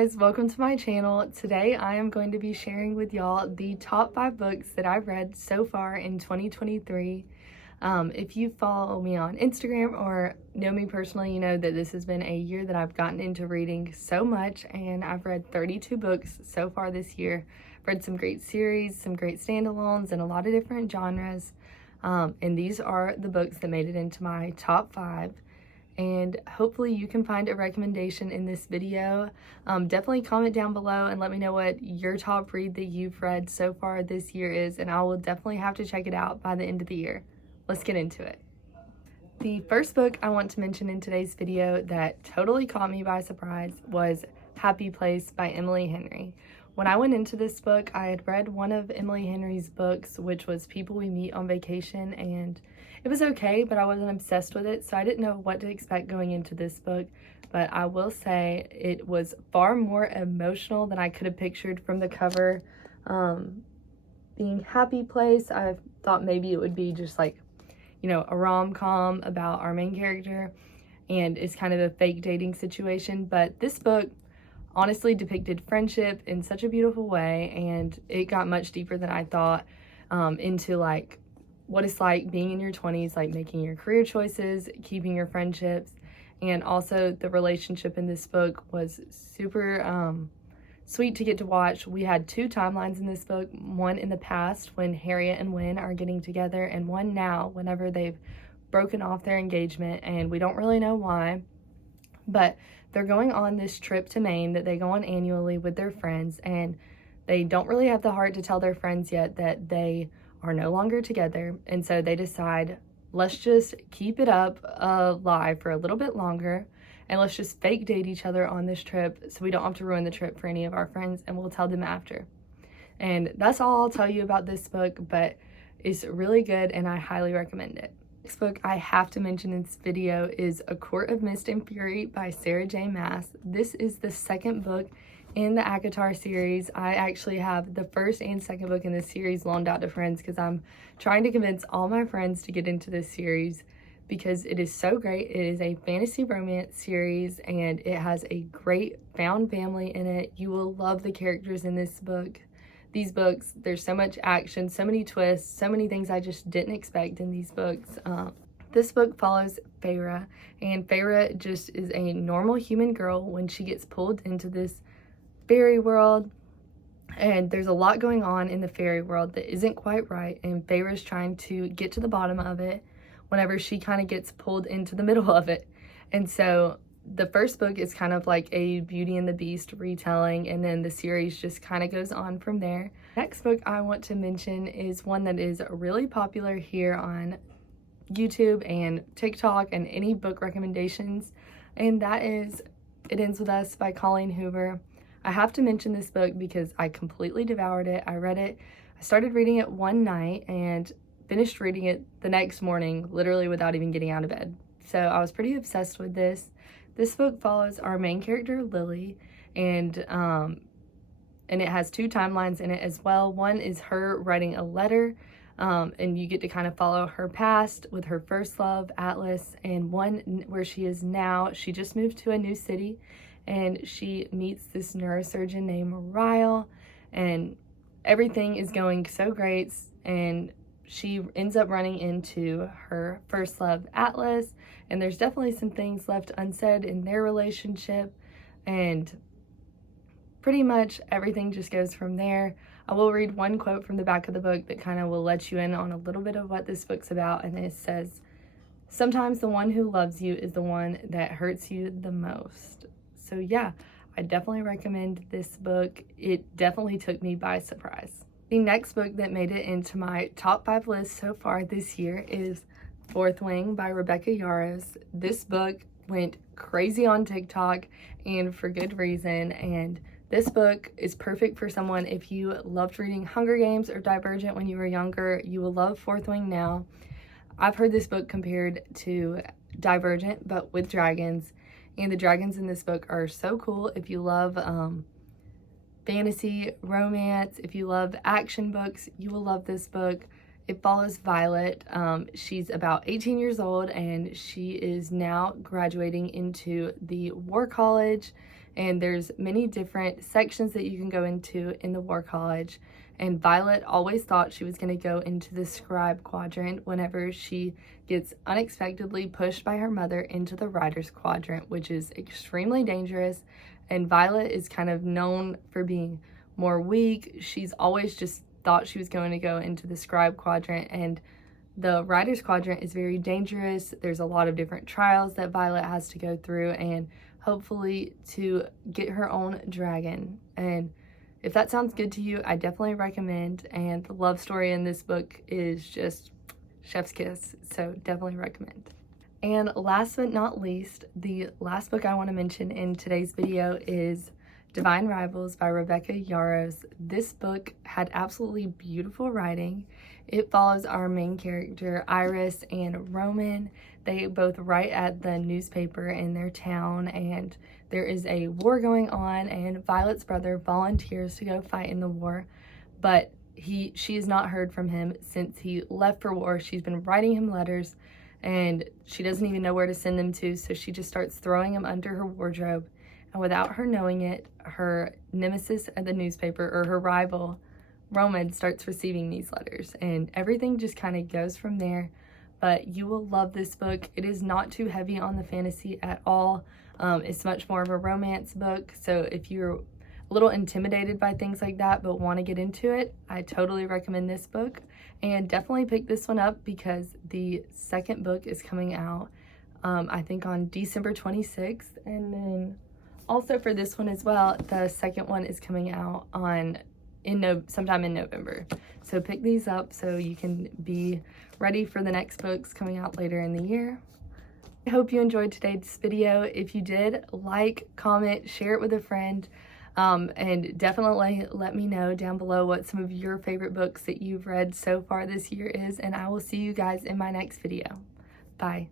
guys, welcome to my channel. Today I am going to be sharing with y'all the top 5 books that I've read so far in 2023. If you follow me on Instagram or know me personally, you know that this has been a year that I've gotten into reading so much, and I've read 32 books so far this year. I've read some great series, some great standalones, and a lot of different genres. And these are the books that made it into my top 5. And hopefully you can find a recommendation in this video. Definitely comment down below and let me know what your top read that you've read so far this year is, and I will definitely have to check it out by the end of the year. Let's get into it. The first book I want to mention in today's video that totally caught me by surprise was Happy Place by Emily Henry. When I went into this book, I had read one of Emily Henry's books, which was People We Meet on Vacation, and it was okay, but I wasn't obsessed with it, so I didn't know what to expect going into this book. But I will say it was far more emotional than I could have pictured from the cover. Being Happy Place, I thought maybe it would be just like, you know, a rom-com about our main character, and it's kind of a fake dating situation. But this book honestly depicted friendship in such a beautiful way, and it got much deeper than I thought, into like what it's like being in your 20s, like making your career choices, keeping your friendships, and also the relationship in this book was super sweet to get to watch. We had 2 timelines in this book, one in the past when Harriet and Wynne are getting together, and one now whenever they've broken off their engagement, and we don't really know why, but they're going on this trip to Maine that they go on annually with their friends, and they don't really have the heart to tell their friends yet that they are no longer together, and so they decide, let's just keep it up alive for a little bit longer, and let's just fake date each other on this trip so we don't have to ruin the trip for any of our friends, and we'll tell them after. And that's all I'll tell you about this book, but it's really good and I highly recommend it. This book I have to mention in this video is A Court of Mist and Fury by Sarah J. Maas. This is the second book in the ACOTAR series. I actually have the first and second book in this series loaned out to friends because I'm trying to convince all my friends to get into this series because it is so great. It is a fantasy romance series and it has a great found family in it. You will love the characters in this book. These books, there's so much action, so many twists, so many things I just didn't expect in these books. This book follows Feyre, and Feyre just is a normal human girl when she gets pulled into this fairy world, and there's a lot going on in the fairy world that isn't quite right, and Feyre's trying to get to the bottom of it whenever she kind of gets pulled into the middle of it. And so the first book is kind of like a Beauty and the Beast retelling, and then the series just kind of goes on from there. Next book I want to mention is one that is really popular here on YouTube and TikTok and any book recommendations, and that is It Ends With Us by Colleen Hoover. I have to mention this book because I completely devoured it. I read it, I started reading it one night and finished reading it the next morning, literally without even getting out of bed. So I was pretty obsessed with this. This book follows our main character, Lily, and it has 2 timelines in it as well. One is her writing a letter, and you get to kind of follow her past with her first love, Atlas, and one where she is now. She just moved to a new city, and she meets this neurosurgeon named Ryle, and everything is going so great, and she ends up running into her first love, Atlas, and there's definitely some things left unsaid in their relationship, and pretty much everything just goes from there. I will read one quote from the back of the book that kind of will let you in on a little bit of what this book's about, and it says, "Sometimes the one who loves you is the one that hurts you the most." So yeah, I definitely recommend this book. It definitely took me by surprise. The next book that made it into my top 5 list so far this year is Fourth Wing by Rebecca Yarros. This book went crazy on TikTok, and for good reason, and this book is perfect for someone if you loved reading Hunger Games or Divergent when you were younger. You will love Fourth Wing now. I've heard this book compared to Divergent but with dragons, and the dragons in this book are so cool. If you love fantasy, romance, if you love action books, you will love this book. It follows Violet. She's about 18 years old, and she is now graduating into the War College, and there's many different sections that you can go into in the War College. And Violet always thought she was going to go into the scribe quadrant whenever she gets unexpectedly pushed by her mother into the writer's quadrant, which is extremely dangerous. And Violet is kind of known for being more weak. She's always just thought she was going to go into the scribe quadrant, and the writer's quadrant is very dangerous. There's a lot of different trials that Violet has to go through, and hopefully to get her own dragon. And if that sounds good to you, I definitely recommend. And the love story in this book is just chef's kiss, so definitely recommend. And last but not least, the last book I want to mention in today's video is Divine Rivals by Rebecca Yarros. This book had absolutely beautiful writing. It follows our main character, Iris, and Roman. They both write at the newspaper in their town, and there is a war going on, and Violet's brother volunteers to go fight in the war, but she has not heard from him since he left for war. She's been writing him letters, and she doesn't even know where to send them to, so she just starts throwing them under her wardrobe. And without her knowing it, her nemesis at the newspaper, or her rival, Roman, starts receiving these letters, and everything just kind of goes from there. But you will love this book. It is not too heavy on the fantasy at all. It's much more of a romance book, so if you're a little intimidated by things like that but want to get into it, I totally recommend this book. And definitely pick this one up because the second book is coming out, I think on December 26th, and then also for this one as well, the second one is coming out sometime in November. So pick these up so you can be ready for the next books coming out later in the year. I hope you enjoyed today's video. If you did, like, comment, share it with a friend, and definitely let me know down below what some of your favorite books that you've read so far this year is, and I will see you guys in my next video. Bye.